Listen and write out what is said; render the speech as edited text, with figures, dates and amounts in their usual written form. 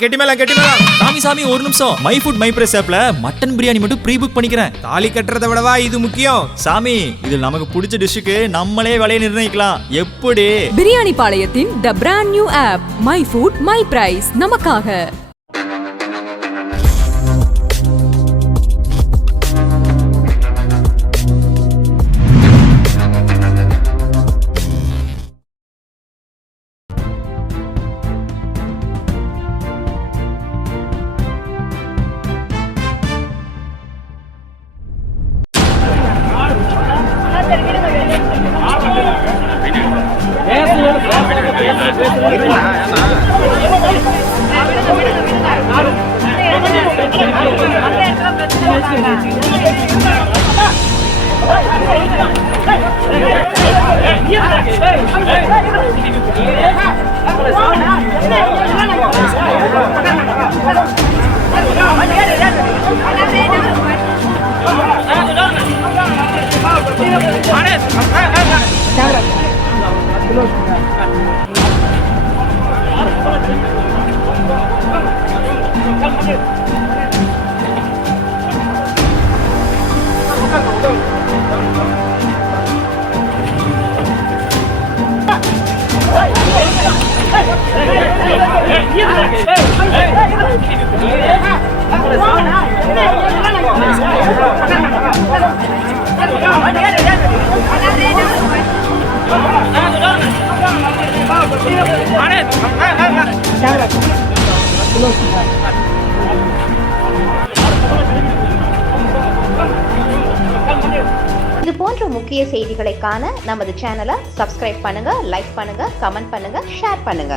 கெட்டி மேல சாமி ஒரு நிமிஷம். மை ஃபுட் மை பிரைஸ் ஆப்ல மட்டன் பிரியாணி மட்டும் ப்ரீ புக் பண்ணிக்கிறேன். தாலி கட்டுறத விடவா இது முக்கியம்? சாமி, இதில் நமக்கு பிடிச்ச டிஷ்ஷுக்கு நம்மளே விலையை நிர்ணயிக்கலாம். எப்படி? Biryani பாளையத்தின் the brand new of my foot my price நமக்காக. இது போன்ற முக்கிய செய்திகளை காண நமது சேனலை சப்ஸ்கிரைப் பண்ணுங்க, லைக் பண்ணுங்க, கமெண்ட் பண்ணுங்க, ஷேர் பண்ணுங்க.